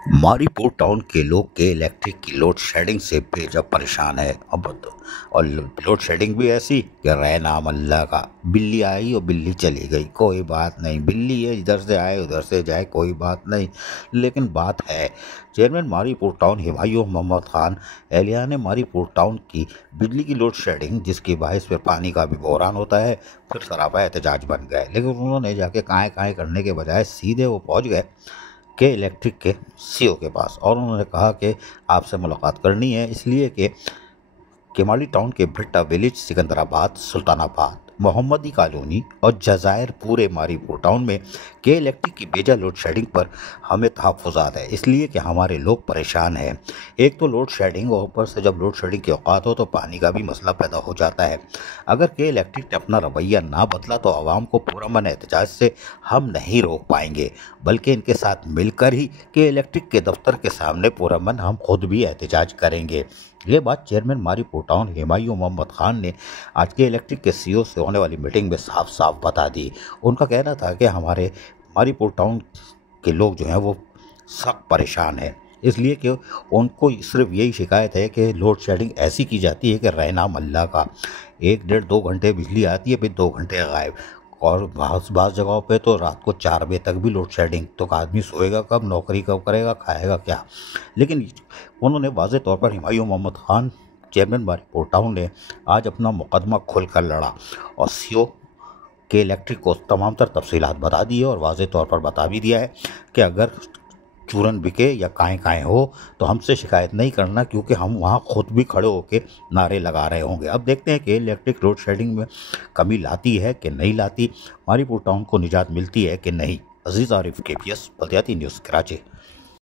Mauripur town के लोग के इलेक्ट्रिक की लोड शेडिंग से बेजब परेशान है। अब तो और लोड शेडिंग भी ऐसी कि रह नाम अल्लाह का। बिल्ली आई और बिल्ली चली गई, कोई बात नहीं। बिल्ली है, इधर से आए उधर से जाए, कोई बात नहीं। लेकिन बात है, चेयरमैन मारीपुर टाउन हुमायूं मोहम्मद खान एहलिया ने मारीपुर टाउन की बिजली की लोड शेडिंग, जिसकी बायस फिर पानी का भी बहरान होता है, फिर सरापा एहतजाज बन गए। लेकिन उन्होंने जाके काएँ काएँ करने के बजाय सीधे वो पहुँच गए के इलेक्ट्रिक के सीईओ के पास, और उन्होंने कहा कि आपसे मुलाकात करनी है, इसलिए कि केमाली टाउन के भट्टा विलेज, सिकंदराबाद, सुल्तानाबाद, मोहम्मदी कॉलोनी और जजायर पूरे मारीपुर टाउन में के इलेक्ट्रिक की बेजा लोड शेडिंग पर हमें तहफ़्फ़ुज़ात है, इसलिए कि हमारे लोग परेशान हैं। एक तो लोड शेडिंग, और ऊपर से जब लोड शेडिंग के औकात हो तो पानी का भी मसला पैदा हो जाता है। अगर के इलेक्ट्रिक ने अपना रवैया ना बदला तो आवाम को पुरअमन एहतजाज से हम नहीं रोक पाएंगे, बल्कि इनके साथ मिलकर ही के इलेक्ट्रिक के दफ्तर के सामने पुरअमन हम खुद भी एहतजाज करेंगे। ये बात चेयरमैन मारीपुर टाउन हुमायूं मोहम्मद खान ने आज के इलेक्ट्रिक के सीईओ से होने वाली मीटिंग में साफ साफ बता दी। उनका कहना था कि हमारे मारीपुर टाउन के लोग जो हैं वो सख्त परेशान हैं, इसलिए कि उनको सिर्फ यही शिकायत है कि लोड शेडिंग ऐसी की जाती है कि रहनाम अल्लाह का। 1 डेढ़ 2 घंटे बिजली आती है, फिर 2 घंटे गायब, और बास जगहों पे तो रात को 4 बजे तक भी लोड शेडिंग। तो आदमी सोएगा कब, नौकरी कब करेगा, खाएगा क्या। लेकिन उन्होंने वाज़े तौर पर हुमायूं मोहम्मद खान चेयरमैन मारीपुर टाउन ने आज अपना मुकदमा खुलकर लड़ा और सीईओ के इलेक्ट्रिक को तमाम तर तफसीलात बता दी है, और वाज़े तौर पर बता भी दिया है कि अगर चूरन बिके या काएँ काएँ हो तो हमसे शिकायत नहीं करना, क्योंकि हम वहाँ खुद भी खड़े होकर नारे लगा रहे होंगे। अब देखते हैं कि इलेक्ट्रिक लोड शेडिंग में कमी लाती है कि नहीं लाती, मारीपुर टाउन को निजात मिलती है कि नहीं। अजीज़ आरिफ, KPS बल्दियाती न्यूज़, कराची।